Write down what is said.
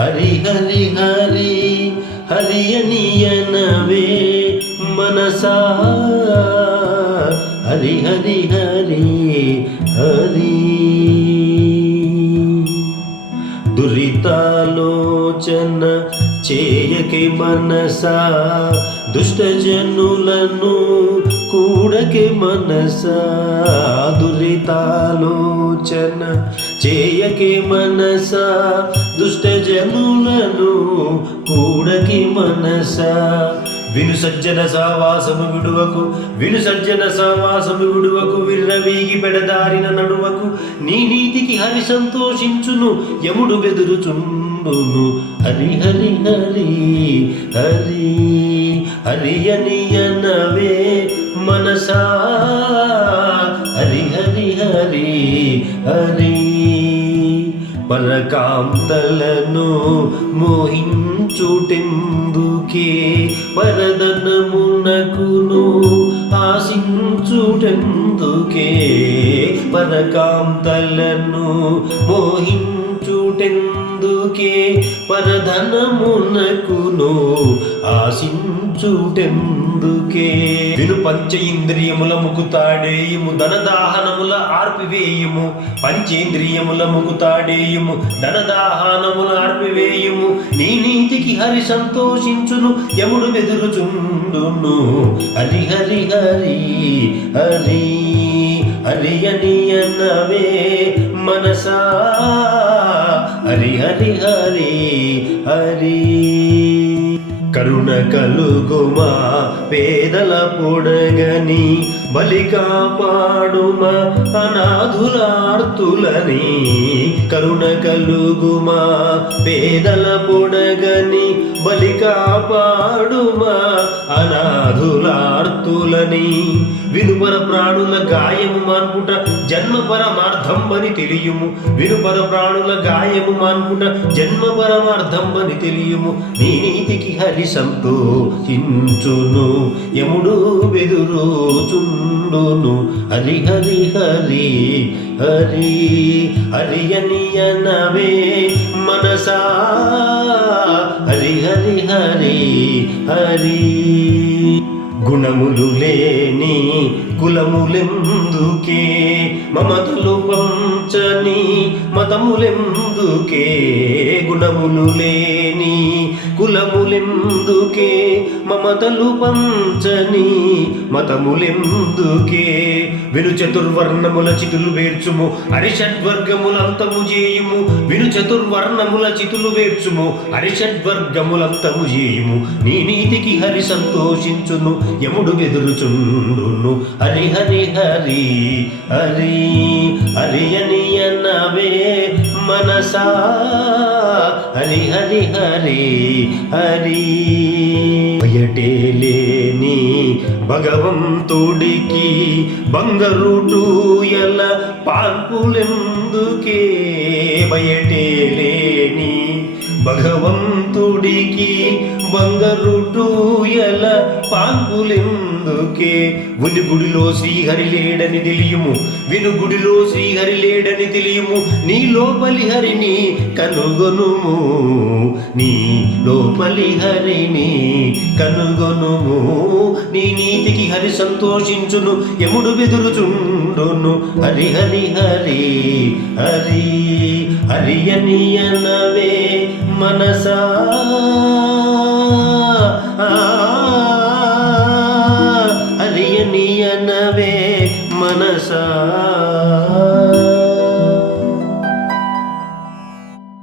हरि हरि हरि हरि मनसा। హరి హరి హరి హరి. దురితాలోచన చేయకి మనసా దుష్టజనులను కూడకి మనసా. దురితాలోచన చేయకి మనసా దుష్టజనులను కూడకి మనసా. విను సజ్జన సావాసము విడువకు విను సజ్జన సావాసము విడువకు విర్రవీగి పెడదారిన నడువకు నీ నీతికి హరి సంతోషించును యముడు బెదురుచుండును. హరి హరి హరి హరి హరి అని అనవే మనసా. హరి హరి హరి హరి పరకాంతలను దుఃఖే వరదనమునకును ఆశించుటెందుకే పరకాంతలను మోహించుటెందుకే పరధనమునకును ఆశించుటెందుకే. విను పంచ ఇంద్రియముల ముకుతాడేయము ధనదాహనముల ఆర్పివేయము. పంచేంద్రియముల ముకుతాడేయము ధనదాహనముల ఆర్పివేయము. నీ నీతికి హరి సంతోషించు ఎదురు యముడు బెదురుచుండును హరి హరి హరి హరి హరి అని అన్నవే మనసా. హరి హరి హరి హరి. కరుణ కలుగుమా పేదల పొడగని బలి కాపాడుమా అనాథులార్తులని. కరుణ కలుగుమా పేదల పొడగని బలి కాపాడుమా అనాథులార్తులని. వినుపర ప్రాణుల గాయము మాన్పుట జన్మ పరమార్థం అని తెలియము. వినుపర ప్రాణుల గాయము మాన్పుట జన్మ పరమార్థం అని తెలియము. నీ నీతికి హరి సంతోషించును యముడు బెదురుచుండును హరి హరి హరి హరి హరి అని మనసా. హరి హరి హరి హరి. గుణములు లేని కులములెందుకే? మమతలు పంచని మతములెందుకే? గుణములు లేని కులములెందుకే మమతలు పంచని మతములెందుకే? విను చతుర్వర్ణముల చితులు వేర్చుము హరిషడ్వర్గములంతము చేయుము. విను చతుర్వర్ణముల చితులు వేర్చుము హరిషడ్వర్గములంతము చేయుము. నీ నీతికి హరి సంతోషించును యముడు బెదురుచుండును. హరి హరి హరి హరి హరి అని అన్నవే మనసా. హరి హరి హరి హరి. బయటే లేని భగవంతుడికి బంగరుడు ఎలా పాల్పులెందుకే? బయటే భగవంతుడికి బంగరుడు ఎల పాల్పులెందుకే? విను గుడిలో శ్రీహరి లేడని తెలియము విను గుడిలో శ్రీహరి లేడని తెలియము నీ లోపలి హరిని కనుగొనుము నీ లోపలి హరిని కనుగొనుము. నీ నీతికి హరి సంతోషించును యముడు బెదురుచుండును. హరి హరి హరి హరి హరి అని అనవే. మనసా